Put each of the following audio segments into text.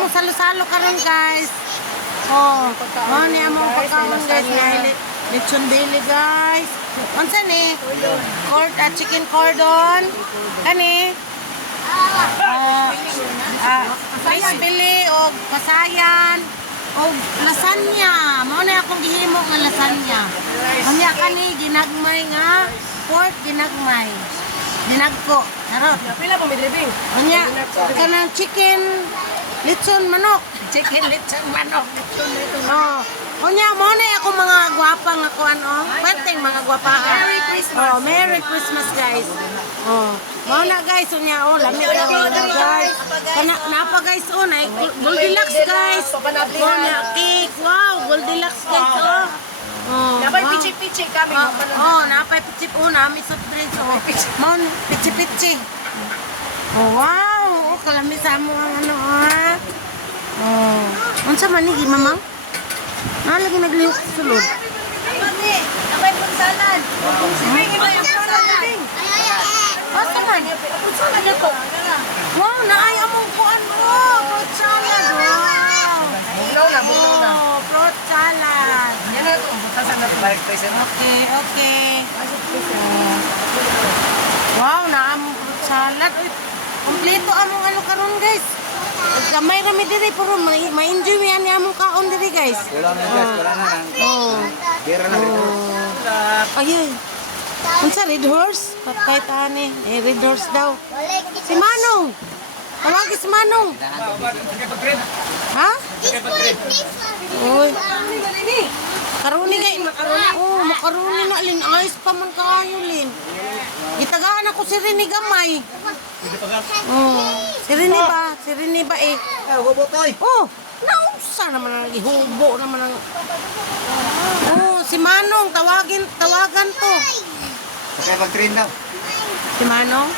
among salo-salo karon guys. Oh, mo ni among pagkaon guys ni lechon belly guys. Unsa ni? Chicken cordon. Kani? Fish fillet o kasayan o lasagna. Mo ni akong gihimo nga lasagna. Unya kani ginagmay nga pork ginagmay. Dinagko. Harot. Pila pa may driving? Unya kanang chicken lechon manok. Chicken lechon manok. Oh. Unya mo ni ako mga gwapa nga kuan oh. Perting mga gwapa. Merry Christmas. Oh, Merry Christmas guys. Oh. Mo na guys unya oh lamig lang guys. Kana napa guys oh na Goldilocks guys. Mo na cake. Wow, Goldilocks guys oh. Oh. Napay wow. pichi-pichi kami. Oh, napay pichi po na mi soft drinks oh. Mo pichi-pichi. Oh, wow. Oh, kalami sa mo ang ano ah. Oh. Unsa man ni mamang? Lagi naglihok sa sulod. Mami, napay pun salad. Sibing iba yung salad. Basta man. Pun salad na to. Wow, naay among kuan mo. Fruit salad. Wow. Bugnaw na, bugnaw na. Oh, fruit salad. Yan na to. Butasan na to. Okay, okay. Oh. Wow, naamong fruit salad. Uy, kompleto among ano karon guys. Gamay rami diri pero ma-enjoy mi ani among kaon diri guys. Wala na guys, wala na. Oh. Bira na dito. Ayun. Unsa red horse? Patay tani. Red horse daw. Si Manong. Tawag si Manong. Ha? Uy. Karuni kay makaroni. Oh, makaroni na lin. Ayos pa man kaayo lin. Gitagaan ako si Rini gamay. Oh, si Rini ba? Si Rini ba eh? Hubotoy. Oh, nausa naman ang ihubo naman ang... Oh, si Manong, tawagan to. Sakay mag-train daw. Si Manong?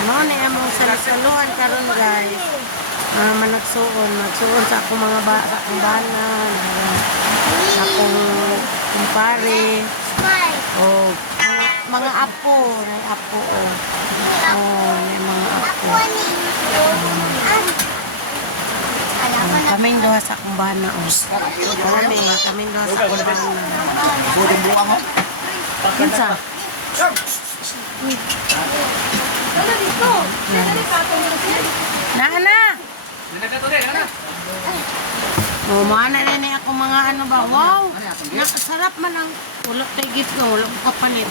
Ano na yung mga salusaluhan karon guys. Magsuon sa akong mga sa akong banan, sa akong kumpare. Oh, mga apo, may apo oh. Oh, may mga apo. Kaming doha sa akong bana oh. Kaming doha sa akong bana. Sudong buka mo. Kinsa? Ano dito? Na. Oh, mana na ako mga ano ba? Wow! Nakasarap man ang ulok tayo gift ko. Ulok ko kapalit.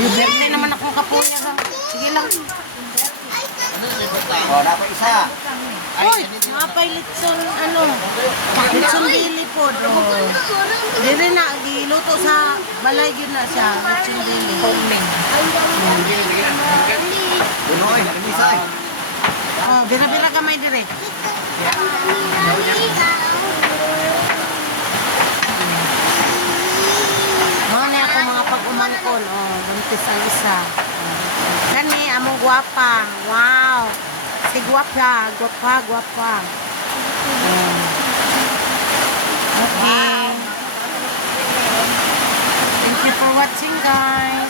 Yung birthday naman akong kapunya ba? Sige lang. Oh, dapat isa. Uy! Napay litson, ano? Litson dili po. Dili na, giluto sa balay yun na siya. Litson dili. Bunoy, nakamisa eh. Oh, bira-bira kamay dire. Mga na ako mga pag-umangkol. Oh, buntis ang isa. Kani, among guwapa. Wow. Si guwapa. Guwapa. Okay. Thank you for watching, guys.